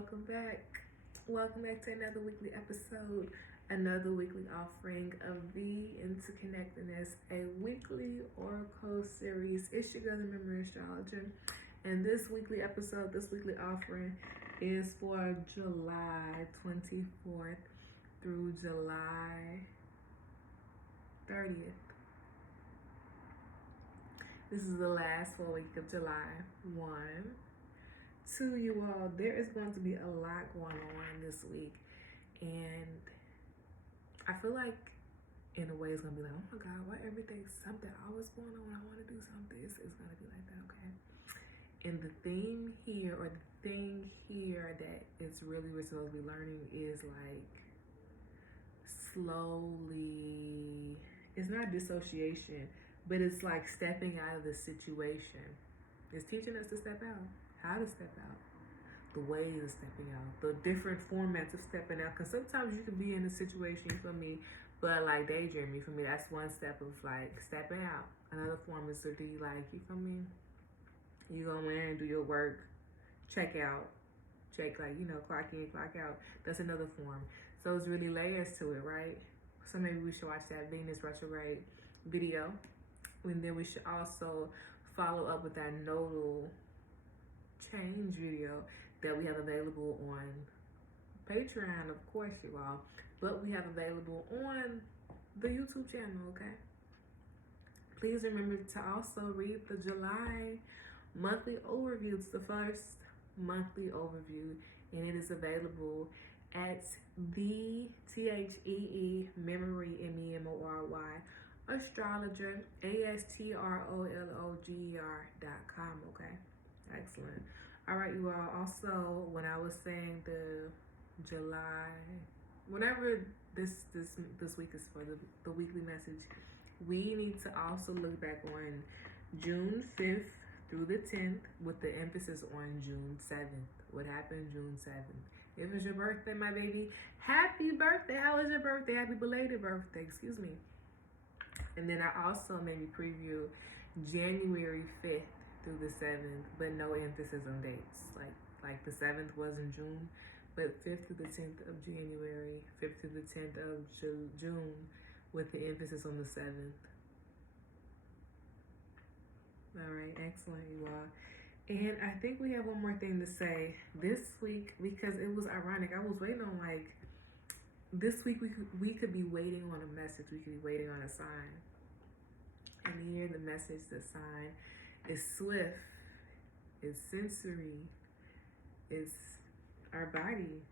welcome back. Welcome back to another weekly episode, another weekly offering of the Interconnected-ness, a weekly oracle series. It's your girl, the Memory Astrologer, and this weekly episode, this weekly offering is for July 24th through July 30th. This is the last full week of July. 1, 2, you all, there is going to be a lot going on this week, and I feel like in a way it's gonna be like, oh my god, why everything's something always going on? I want to do something. It's gonna be like that, okay? And the theme here, or the thing here that it's really we're supposed to be learning is like slowly, it's not dissociation, but it's like stepping out of the situation. It's teaching us to step out, how to step out, the ways of stepping out, the different formats of stepping out. Because sometimes you can be in a situation, you feel me, but like daydreaming, for me, that's one step of like stepping out. Another form is to be like, you feel me, you go in and do your work, check out, check, like, you know, clock in, clock out. That's another form. So it's really layers to it, right? So maybe we should watch that Venus retrograde video, and then we should also follow up with that nodal change video that we have available on Patreon, of course, you all, but we have available on the YouTube channel, okay? Please remember to also read the July monthly overview. It's the first monthly overview, and it is available at the TheeMemory Astrologer astrologer.com. Okay, excellent. All right, you all. Also, when I was saying the July, whenever this week is for the weekly message, we need to also look back on June 5th through the 10th, with the emphasis on June 7th. What happened June 7th? It was your birthday, my baby. Happy birthday. How was your birthday? Happy belated birthday, excuse me. And then I also maybe preview January 5th through the 7th, but no emphasis on dates. Like the 7th was in June, but 5th through the 10th of January, 5th through the 10th of June, with the emphasis on the 7th. All right, excellent, you all. And I think we have one more thing to say this week, because it was ironic. I was waiting on, like, this week we could be waiting on a message. We could be waiting on a sign. And here the message, the sign, is swift, it's sensory, it's our body.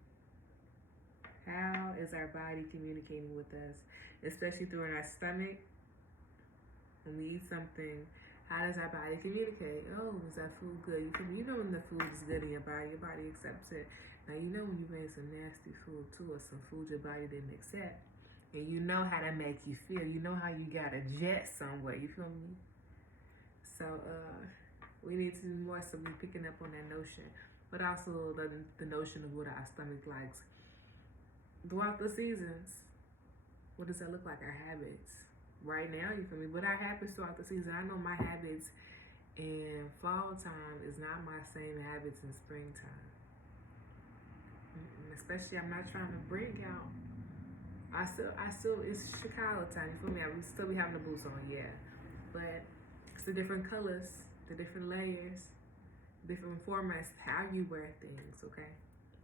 How is our body communicating with us? Especially through our stomach. When we eat something, how does our body communicate? Oh, is that food good? You know when the food is good in your body accepts it. Now, you know when you bring some nasty food to us, some food your body didn't accept, and you know how that make you feel. You know how you got a jet somewhere, you feel me? So, we need to do more so we're picking up on that notion, but also the notion of what our stomach likes. Throughout the seasons, what does that look like? Our habits. Right now, you feel me? But our habits throughout the season. I know my habits in fall time is not my same habits in springtime. Especially, I'm not trying to bring out. I still, it's Chicago time. You feel me? We still be having the boots on, yeah. But it's the different colors, the different layers, different formats, how you wear things, okay?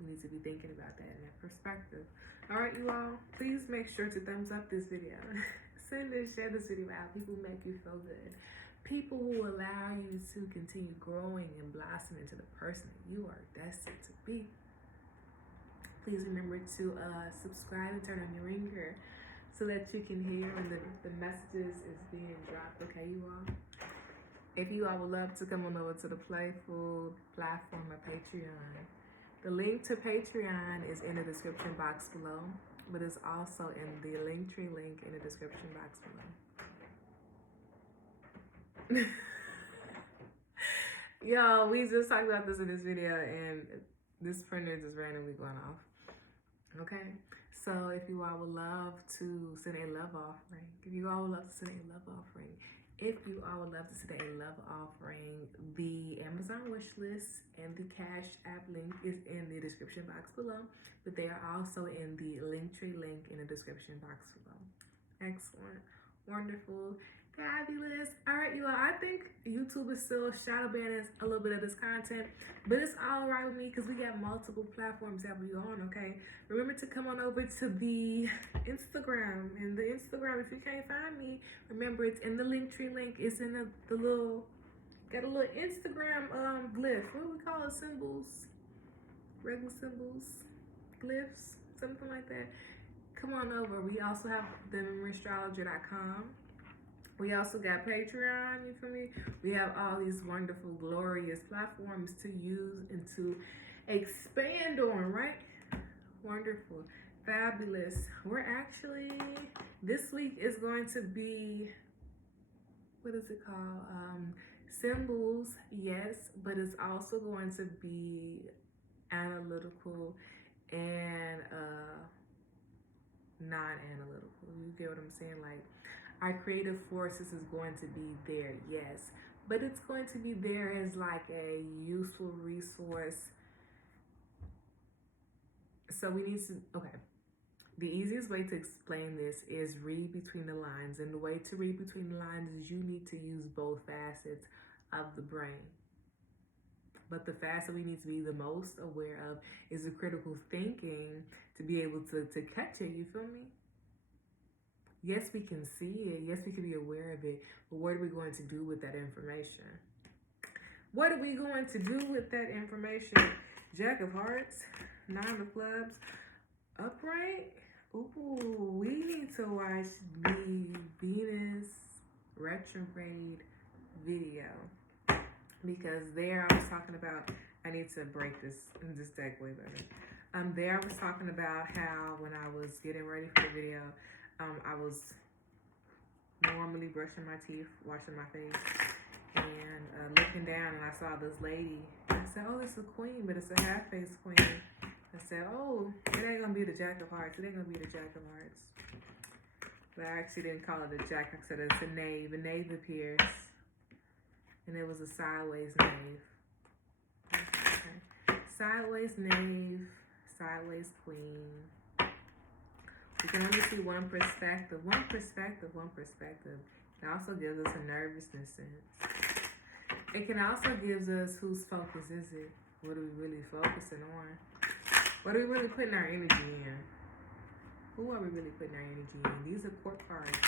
We need to be thinking about that in that perspective. All right, you all, please make sure to thumbs up this video. Send and share this video out. People who make you feel good. People who allow you to continue growing and blossoming into the person that you are destined to be. Please remember to subscribe and turn on your ringer so that you can hear when the messages is being dropped, okay, you all? If you all would love to come on over to the Playful platform of Patreon, the link to Patreon is in the description box below, but it's also in the Linktree link in the description box below. Yo, we just talked about this in this video, and this printer just randomly going off. Okay, so if you all would love to send a love offering, If you all would love to see a love offering, the Amazon wish list and the Cash App link is in the description box below, but they are also in the Linktree link in the description box below. Excellent. Wonderful. Fabulous. All right, you all. I think YouTube is still shadow banning a little bit of this content, but it's all right with me because we got multiple platforms that we're on, okay? Remember to come on over to the Instagram. And the Instagram, if you can't find me, remember it's in the Linktree link. It's in the little, got a little Instagram glyph. What do we call it? Symbols? Regular symbols? Glyphs? Something like that. Come on over. We also have TheeMemoryAstrologer.com. We also got Patreon, you feel me? We have all these wonderful, glorious platforms to use and to expand on, right? Wonderful. Fabulous. We're actually, this week is going to be, what is it called? Symbols, yes, but it's also going to be analytical and non-analytical. You get what I'm saying? Like, our creative forces is going to be there, yes, but it's going to be there as like a useful resource. So we need to, okay, the easiest way to explain this is read between the lines, and the way to read between the lines is you need to use both facets of the brain. But the facet we need to be the most aware of is the critical thinking to be able to catch it, you feel me? Yes, we can see it. Yes, we can be aware of it. But what are we going to do with that information? What are we going to do with that information? Jack of Hearts, Nine of Clubs, upright. Ooh, we need to watch the Venus retrograde video. Because there I was talking about, I need to break this deck way better. There I was talking about how when I was getting ready for the video, I was normally brushing my teeth, washing my face, and looking down, and I saw this lady. I said, oh, it's a queen, but it's a half-faced queen. I said, oh, it ain't gonna be the Jack of Hearts. It ain't gonna be the Jack of Hearts. But I actually didn't call it a Jack. I said it's a knave. A knave appears, and it was a sideways knave. Okay. Sideways knave, sideways queen. You can only see one perspective. One perspective. It also gives us a nervousness sense. It can also give us whose focus is it? What are we really focusing on? What are we really putting our energy in? Who are we really putting our energy in? These are court cards.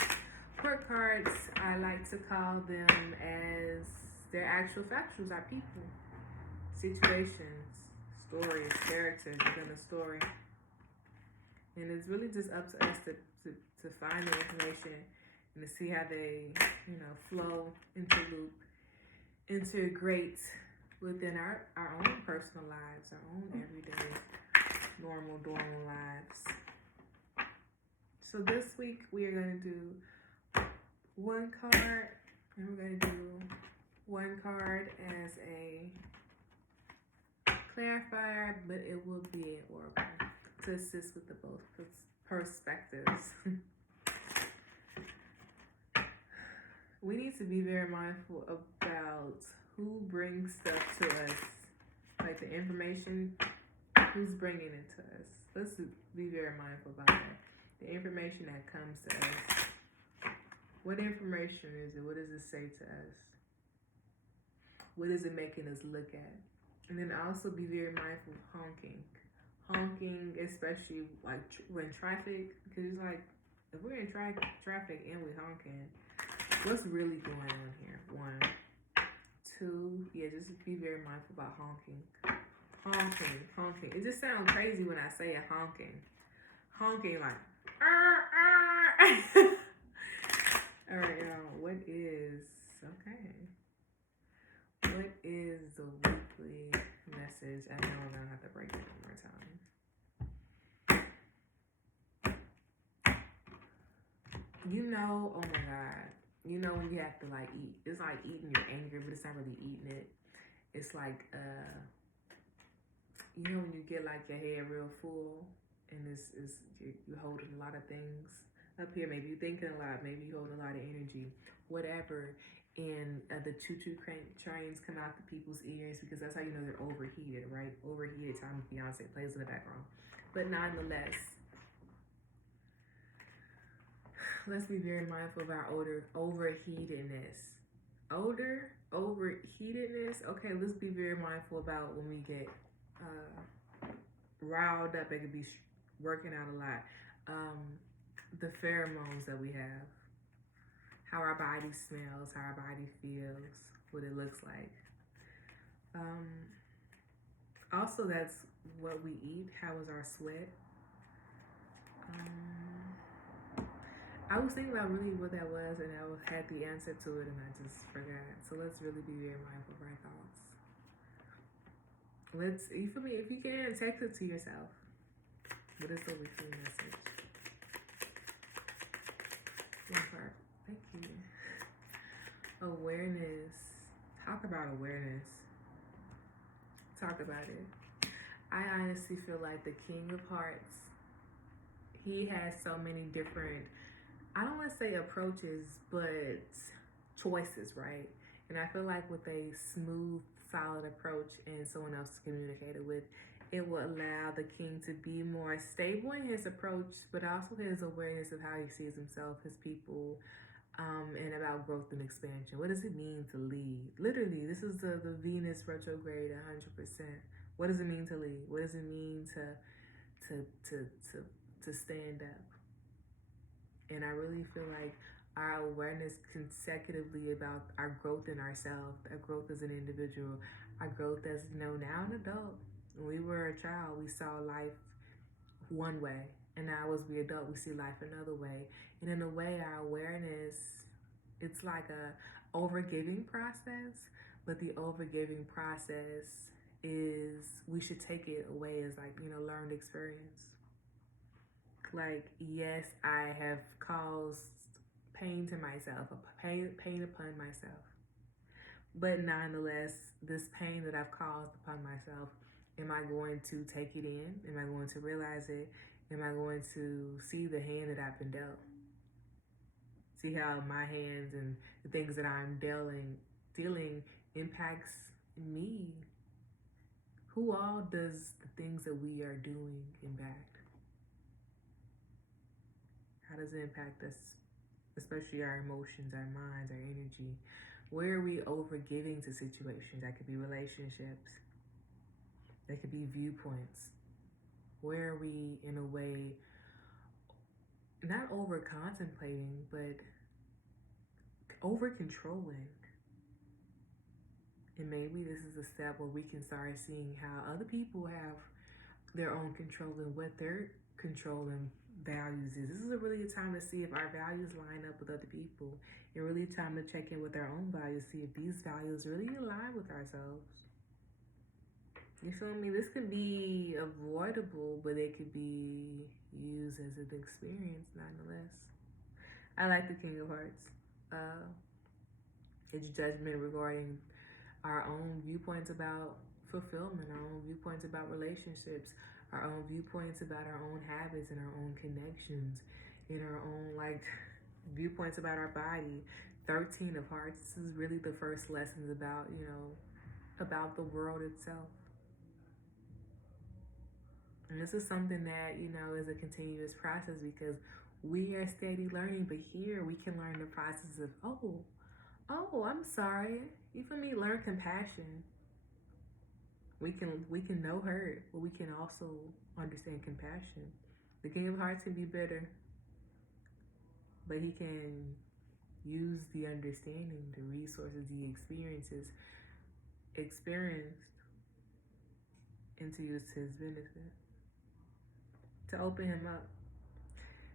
Court cards, I like to call them as their actual factuals, our people, situations, stories, characters within a story. And it's really just up to us to find the information and to see how they, flow, interloop, integrate within our own personal lives, our own everyday, normal lives. So this week we are going to do one card, and we're going to do one card as a clarifier, but it will be an oracle to assist with the both perspectives. We need to be very mindful about who brings stuff to us, like the information, who's bringing it to us. Let's be very mindful about that. The information that comes to us. What information is it? What does it say to us? What is it making us look at? And then also be very mindful of honking. Honking, especially like when traffic, because it's like, if we're in traffic and we're honking, what's really going on here? 1, 2, yeah, just be very mindful about honking. Honking. It just sounds crazy when I say it, honking. Honking like, All right, y'all, what is the weekly message? I know I'm gonna have to break it one more time. Oh my God. When you have to like eat, it's like eating your anger, but it's not really eating it. It's like, when you get like your head real full and you're holding a lot of things, up here. Maybe you're thinking a lot. Maybe you're holding a lot of energy. Whatever. And the choo-choo trains come out the people's ears because that's how you know they're overheated, right? Overheated time Beyonce plays in the background. But nonetheless, let's be very mindful of our overheatedness. Overheatedness. Okay, let's be very mindful about when we get riled up. It could be working out a lot. The pheromones that we have, how our body smells, how our body feels, what it looks like. Also, that's what we eat. How is our sweat? I was thinking about really what that was, and I had the answer to it, and I just forgot. So let's really be very mindful of our thoughts. You feel me? If you can, text it to yourself. What is the weekly message? One part. Thank you. Awareness. Talk about awareness. Talk about it. I honestly feel like the King of Hearts, he has so many different, I don't want to say approaches, but choices, right? And I feel like with a smooth, solid approach and someone else to communicate it with, it will allow the king to be more stable in his approach, but also his awareness of how he sees himself, his people, and about growth and expansion. What does it mean to lead? Literally, this is the Venus retrograde 100%. What does it mean to lead? What does it mean to stand up? And I really feel like our awareness consecutively about our growth in ourselves, our growth as an individual, our growth as, now an adult. When we were a child, we saw life one way. And now as we adult, we see life another way. And in a way, our awareness, it's like a overgiving process. But the overgiving process is, we should take it away as like, learned experience. Like, yes, I have caused pain to myself, pain upon myself. But nonetheless, this pain that I've caused upon myself, am I going to take it in? Am I going to realize it? Am I going to see the hand that I've been dealt? See how my hands and the things that I'm dealing impacts me? Who all does the things that we are doing impact? How does it impact us? Especially our emotions, our minds, our energy. Where are we overgiving to situations? That could be relationships. That could be viewpoints. Where are we, in a way, not over contemplating, but over controlling? And maybe this is a step where we can start seeing how other people have their own control and what their controlling values is. This is a really a time to see if our values line up with other people. And really a time to check in with our own values, see if these values really align with ourselves. You feel me? This could be avoidable, but it could be used as an experience nonetheless. I like the King of Hearts. It's judgment regarding our own viewpoints about fulfillment, our own viewpoints about relationships, our own viewpoints about our own habits and our own connections, and our own viewpoints about our body. 13 of Hearts. This is really the first lessons about, about the world itself. And this is something that, is a continuous process because we are steady learning, but here we can learn the process of, oh, I'm sorry. You feel me? Learn compassion. We can know hurt, but we can also understand compassion. The King of Hearts can be bitter, but he can use the understanding, the resources, the experiences experienced, and to use to his benefit, to open him up.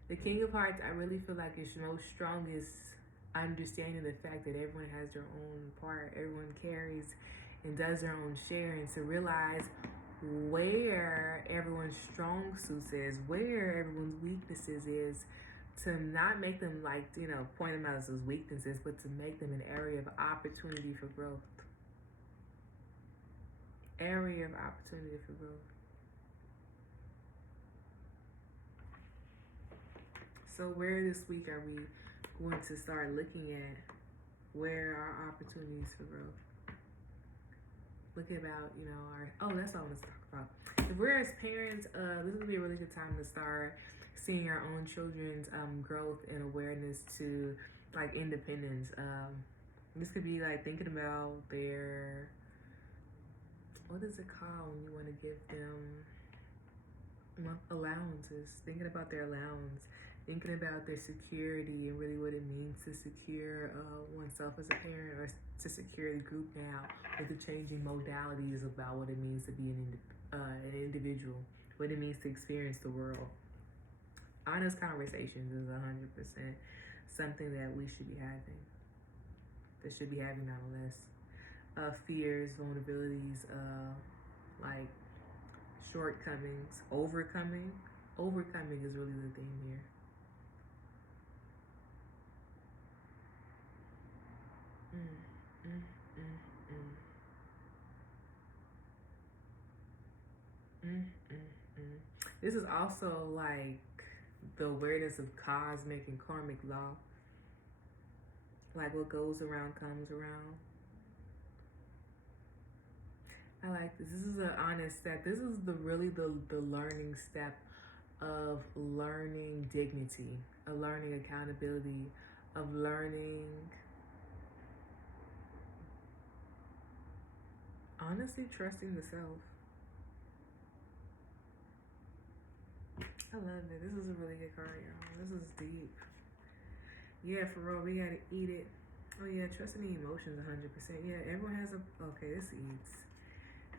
The King of Hearts, I really feel like is most strongest understanding the fact that everyone has their own part, everyone carries and does their own share, and to realize where everyone's strong suits is, where everyone's weaknesses is, to not make them point them out as weaknesses, but to make them an area of opportunity for growth. Area of opportunity for growth. So where this week are we going to start looking at where are opportunities for growth? Looking about, that's all I want to talk about. If we're as parents, this would be a really good time to start seeing our own children's growth and awareness to like independence. This could be like thinking about their, what is it called when you want to give them allowances, thinking about their allowance, thinking about their security and really what it means to secure oneself as a parent, or to secure the group now with the changing modalities about what it means to be an individual, what it means to experience the world. Honest conversations is 100% something that we should be having. That should be having nonetheless. Fears, vulnerabilities, like shortcomings, overcoming. Overcoming is really the theme here. This is also like the awareness of cosmic and karmic law. Like what goes around comes around. I like this. This is an honest step. This is the learning step of learning dignity, of learning accountability, of learning honestly trusting the self. I love it. This is a really good card, y'all. This is deep. Yeah, for real, we gotta eat it. Oh yeah, trusting the emotions 100%. Yeah, everyone has okay, this eats.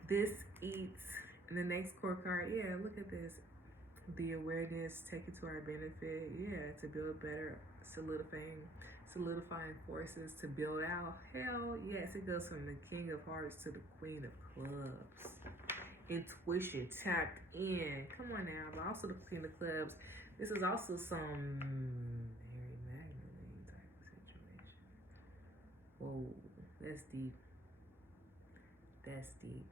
This eats. And the next core card, yeah, look at this. The awareness, take it to our benefit. Yeah, to build better, solidifying forces to build out. Hell yes, it goes from the King of Hearts to the Queen of Clubs. Intuition tapped in. Come on now, but also the Queen of Clubs. This is also some Mary Magdalene type of situation. Whoa, that's deep. That's deep.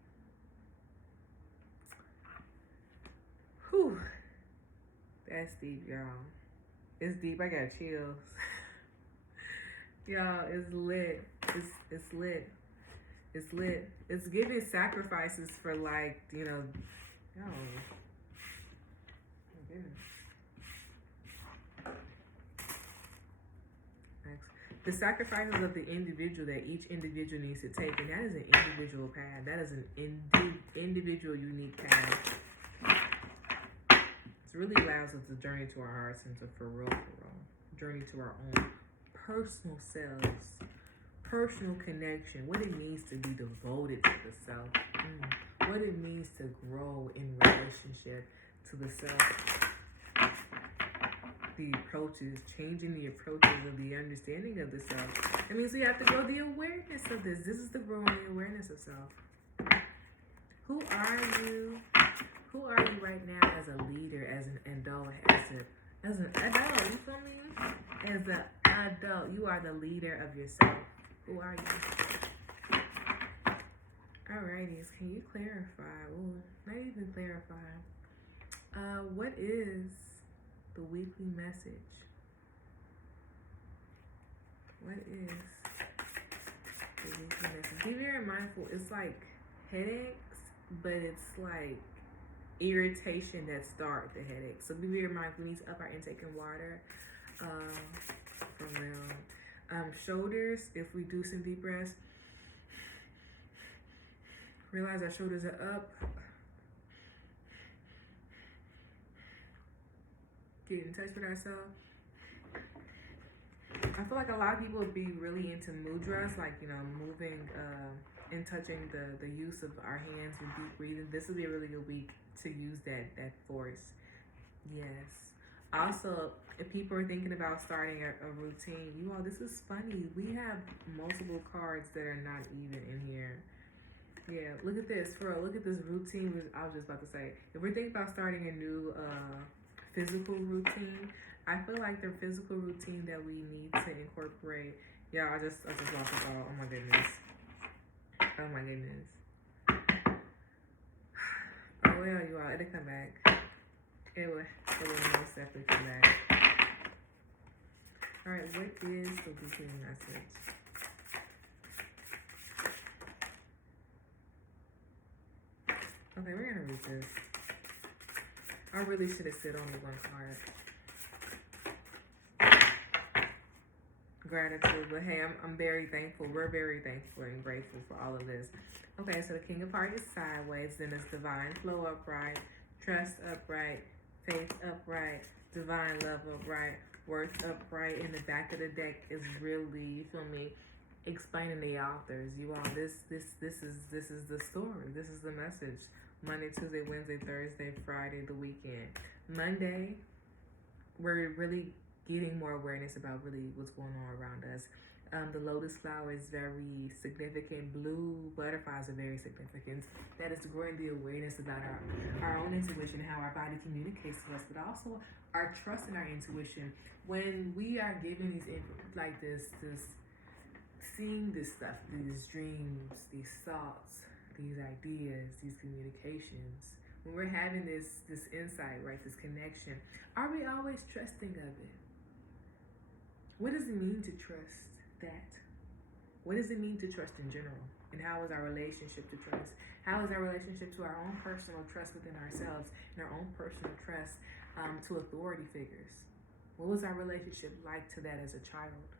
Whew. That's deep, y'all. It's deep. I got chills. Y'all, it's lit. It's lit. It's lit. It's giving sacrifices for like, oh my goodness. The sacrifices of the individual that each individual needs to take, and that is an individual path. That is an individual unique path. It really allows us to journey to our hearts and to for real, journey to our own personal selves, personal connection, what it means to be devoted to the self, what it means to grow in relationship to the self, the approaches, changing the approaches of the understanding of the self. That means we have to grow the awareness of this. This is the growing awareness of self. Who are you? Who are you right now as a leader, as an adult, as an adult? You feel me? As an adult, you are the leader of yourself. Who are you? Alrighties, can you clarify? Ooh, not even clarify. What is the weekly message? What is the weekly message? Be very mindful. It's like headaches, but it's like irritation that start the headache. So be very mindful. We need to up our intake in water. From now. Shoulders, if we do some deep breaths, realize our shoulders are up. Get in touch with ourselves. I feel like a lot of people would be really into mudras, like, moving and touching the use of our hands and deep breathing. This would be a really good week to use that force. Yes. Also, if people are thinking about starting a routine, you all, this is funny. We have multiple cards that are not even in here. Yeah, look at this. Look at this routine. I was just about to say, if we're thinking about starting a new physical routine, I feel like the physical routine that we need to incorporate. Yeah, I just lost it all. Oh my goodness. Oh my goodness. Oh well, you all, it'll come back. It will most definitely come back. All right, what is the weekly message? Okay, we're gonna read this. I really should have said only one card. Gratitude, but hey, I'm very thankful. We're very thankful and grateful for all of this. Okay, so the King of Hearts is sideways, then it's divine flow upright, trust upright, faith upright, divine love upright, worth upright. In the back of the deck is really, you feel me, explaining the authors. You all, this is the story. This is the message. Monday, Tuesday, Wednesday, Thursday, Friday, the weekend. Monday, we're really getting more awareness about really what's going on around us. The lotus flower is very significant. Blue butterflies are very significant. That is growing the awareness about our own intuition, how our body communicates to us, but also our trust in our intuition. When we are given these like this seeing this stuff, these dreams, these thoughts, these ideas, these communications, when we're having this insight, right, this connection, are we always trusting of it? What does it mean to trust that? What does it mean to trust in general? And how is our relationship to trust? How is our relationship to our own personal trust within ourselves and our own personal trust to authority figures? What was our relationship like to that as a child?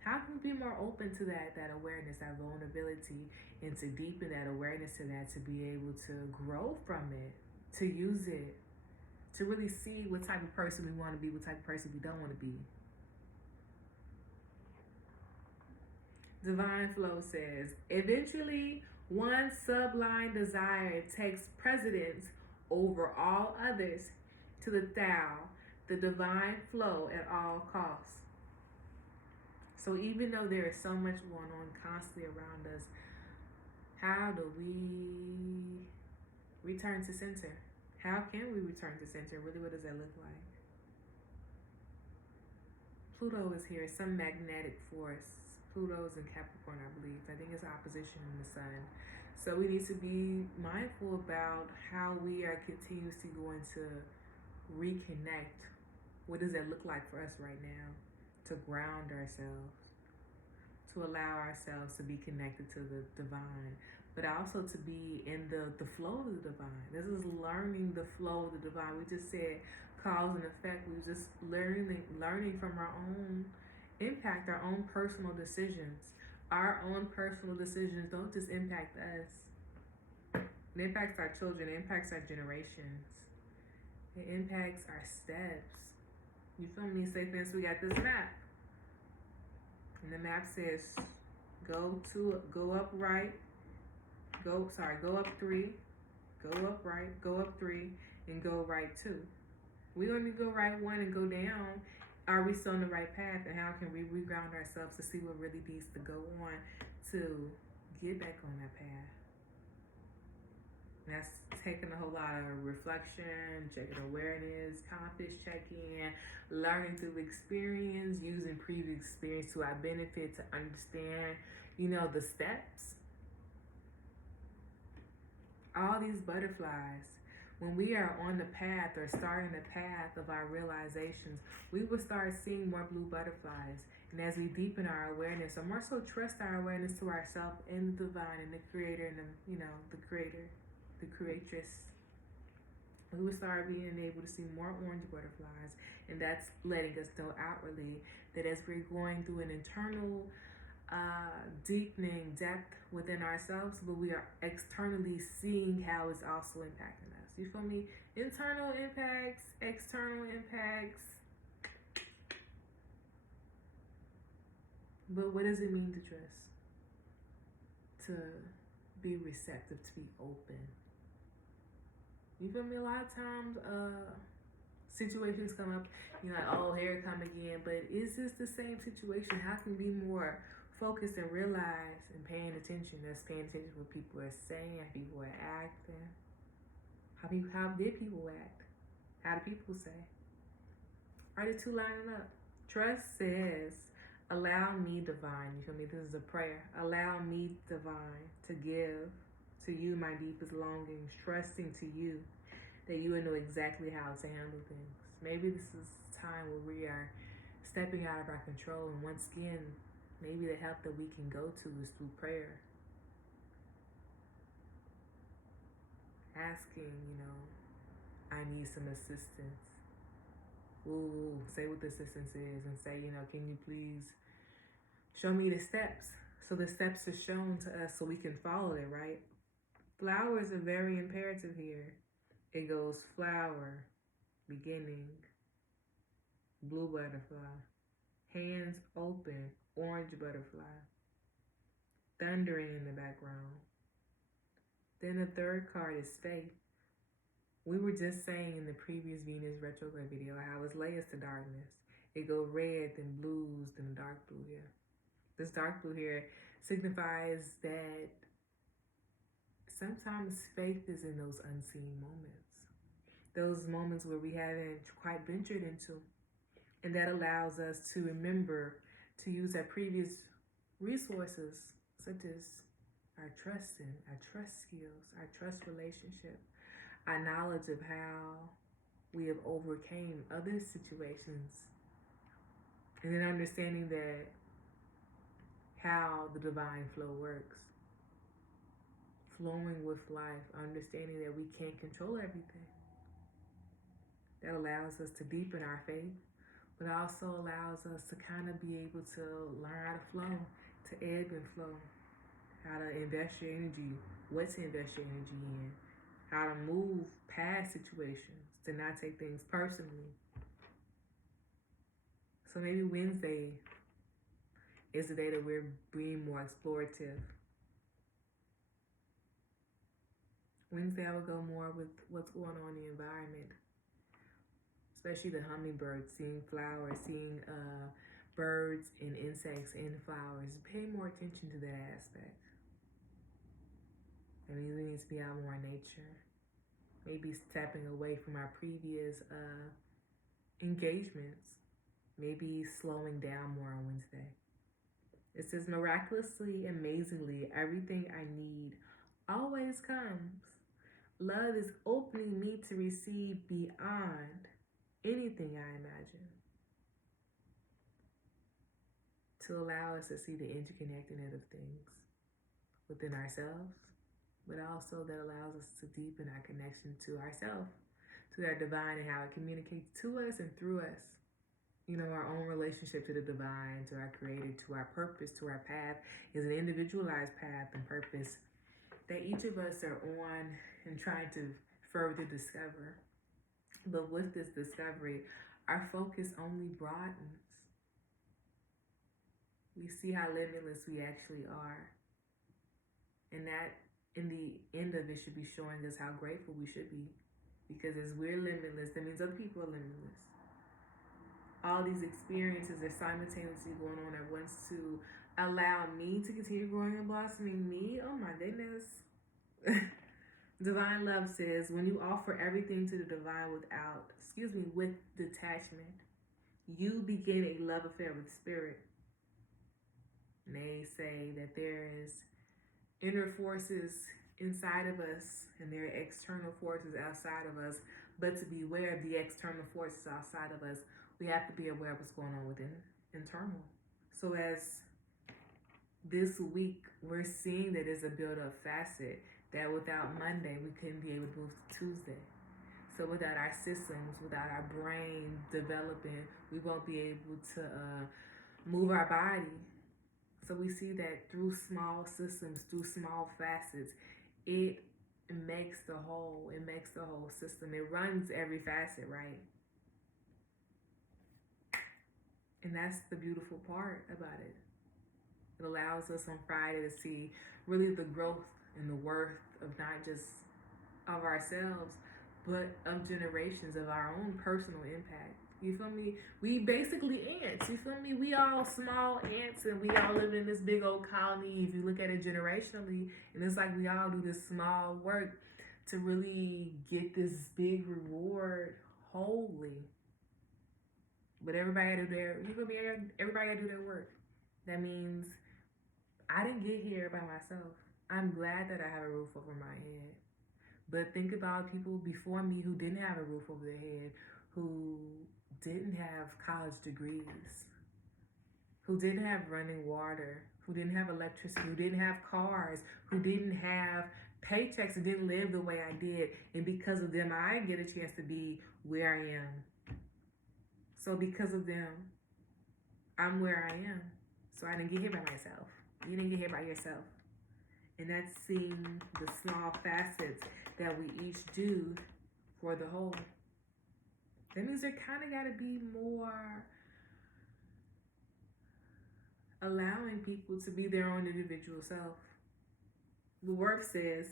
How can we be more open to that awareness, that vulnerability, and to deepen that awareness to that, to be able to grow from it, to use it, to really see what type of person we want to be, what type of person we don't want to be. Divine Flow says, eventually, one sublime desire takes precedence over all others to the Tao, the divine flow at all costs. So even though there is so much going on constantly around us, how do we return to center? How can we return to center? Really, what does that look like? Pluto is here, some magnetic force. Pluto's in Capricorn, I believe. I think it's opposition in the sun. So we need to be mindful about how we are continuously going to reconnect. What does that look like for us right now? To ground ourselves, to allow ourselves to be connected to the divine, but also to be in the flow of the divine. This is learning the flow of the divine. We just said cause and effect. We just learning from our own impact, our own personal decisions. Our own personal decisions don't just impact us. It impacts our children. It impacts our generations. It impacts our steps. You feel me? Say things. We got this map, and the map says go up right, go up 3, go up right, go up 3, and go right 2. We only go right 1 and go down. Are we still on the right path? And how can we reground ourselves to see what really needs to go on to get back on that path? And that's taking a whole lot of reflection, checking awareness, compass checking, learning through experience, using previous experience to our benefit to understand, the steps. All these butterflies, when we are on the path or starting the path of our realizations, we will start seeing more blue butterflies. And as we deepen our awareness, or more so trust our awareness to ourselves and the divine and the creator and the creator, the creatress, we will start being able to see more orange butterflies. And that's letting us know outwardly that as we're going through an internal deepening depth within ourselves, but we are externally seeing how it's also impacting us. You feel me? Internal impacts, external impacts. But what does it mean to trust? To be receptive, to be open. You feel me? A lot of times, situations come up, you're like, oh, here it come again. But is this the same situation? How can we be more focused and realize and paying attention? That's paying attention to what people are saying, how people are acting. How did people act? How do people say? Are the two lining up? Trust says, allow me, divine. You feel me? This is a prayer. Allow me, divine, to give to you my deepest longings, trusting to you that you will know exactly how to handle things. Maybe this is time where we are stepping out of our control. And once again, maybe the help that we can go to is through prayer. Asking, I need some assistance. Ooh, say what the assistance is and say, can you please show me the steps? So the steps are shown to us so we can follow it, right? Flowers are very imperative here. It goes flower, beginning, blue butterfly, hands open, orange butterfly, thundering in the background. Then the third card is faith. We were just saying in the previous Venus retrograde video how it's layers to darkness. It go red, then blues, then dark blue here. This dark blue here signifies that sometimes faith is in those unseen moments. Those moments where we haven't quite ventured into. And that allows us to remember to use our previous resources, such as our trust skills, our trust relationship, our knowledge of how we have overcame other situations, and then understanding that how the divine flow works. Flowing with life, understanding that we can't control everything. That allows us to deepen our faith, but also allows us to kind of be able to learn how to flow, to ebb and flow, how to invest your energy, what to invest your energy in, how to move past situations, to not take things personally. So maybe Wednesday is the day that we're being more explorative. Wednesday I would go more with what's going on in the environment, especially the hummingbirds, seeing flowers, seeing birds and insects in flowers. Pay more attention to that aspect. That means we need to be out more in nature. Maybe stepping away from our previous engagements. Maybe slowing down more on Wednesday. It says, miraculously, amazingly, everything I need always comes. Love is opening me to receive beyond anything I imagine. To allow us to see the interconnectedness of things within ourselves, but also that allows us to deepen our connection to ourselves, to our divine, and how it communicates to us and through us. Our own relationship to the divine, to our creator, to our purpose, to our path is an individualized path and purpose that each of us are on and trying to further discover. But with this discovery, our focus only broadens. We see how limitless we actually are. And that, in the end of it, should be showing us how grateful we should be. Because as we're limitless, that means other people are limitless. All these experiences are simultaneously going on at once to allow me to continue growing and blossoming me. Oh my goodness. Divine love says, when you offer everything to the divine with detachment, you begin a love affair with spirit. And they say that there is inner forces inside of us and there are external forces outside of us. But to be aware of the external forces outside of us, we have to be aware of what's going on within internal. So as this week, we're seeing that there's a build-up facet that without Monday, we couldn't be able to move to Tuesday. So without our systems, without our brain developing, we won't be able to move our body. So we see that through small systems, through small facets, it makes the whole. It makes the whole system. It runs every facet, right? And that's the beautiful part about it. It allows us on Friday to see really the growth and the worth of not just of ourselves, but of generations, of our own personal impact. You feel me? We basically ants. You feel me? We all small ants and we all live in this big old colony. If you look at it generationally, and it's like we all do this small work to really get this big reward wholly. But everybody gotta do everybody gotta do their work. That means I didn't get here by myself. I'm glad that I have a roof over my head. But think about people before me who didn't have a roof over their head, who didn't have college degrees, who didn't have running water, who didn't have electricity, who didn't have cars, who didn't have paychecks, and didn't live the way I did. And because of them, I get a chance to be where I am. So because of them, I'm where I am. So I didn't get here by myself. You didn't get here by yourself. And that's seeing the small facets that we each do for the whole. That means there kind of got to be more allowing people to be their own individual self. The word says,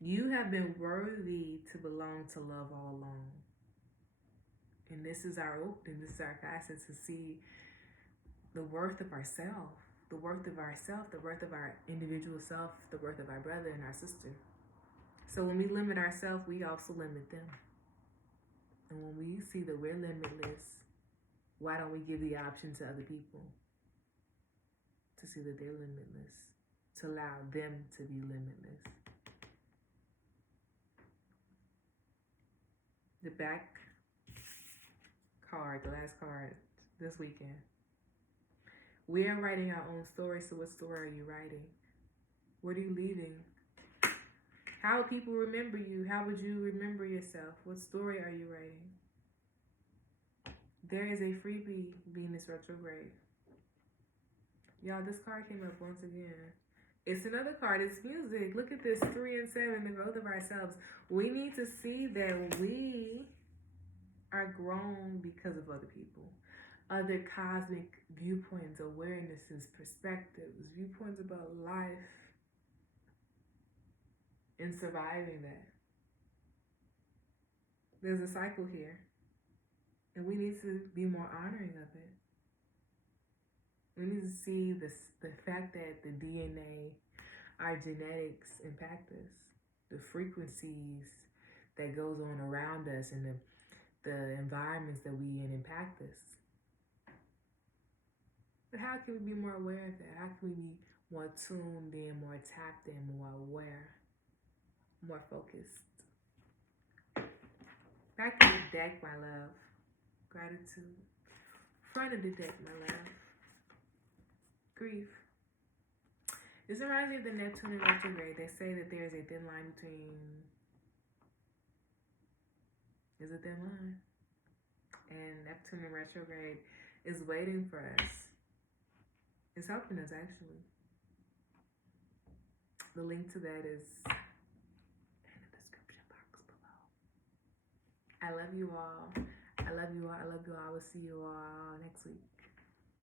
you have been worthy to belong to love all along. And this is our opening, this is our facet to see the worth of ourself, the worth of ourself, the worth of our individual self, the worth of our brother and our sister. So when we limit ourselves, we also limit them. And when we see that we're limitless, why don't we give the option to other people to see that they're limitless, to allow them to be limitless? The back card, the last card this weekend. We are writing our own story, so what story are you writing? What are you leaving? How will people remember you? How would you remember yourself? What story are you writing? There is a freebie, Venus retrograde. Y'all, this card came up once again. It's another card. It's music. Look at this, 3 and 7, the growth of ourselves. We need to see that we are grown because of other people. Other cosmic viewpoints, awarenesses, perspectives, viewpoints about life, and surviving that. There's a cycle here, and we need to be more honoring of it. We need to see the fact that the DNA, our genetics impact us, the frequencies that goes on around us, and the environments that we in impact us. But how can we be more aware of that? How can we be more tuned in, more tapped in, more aware, more focused? Back in the deck, my love. Gratitude. Front of the deck, my love. Grief. This reminds me of the Neptune in retrograde. They say that there's a thin line between... There's a thin line. And Neptune in retrograde is waiting for us. It's helping us, actually. The link to that is in the description box below. I love you all. I love you all. I love you all. I will see you all next week.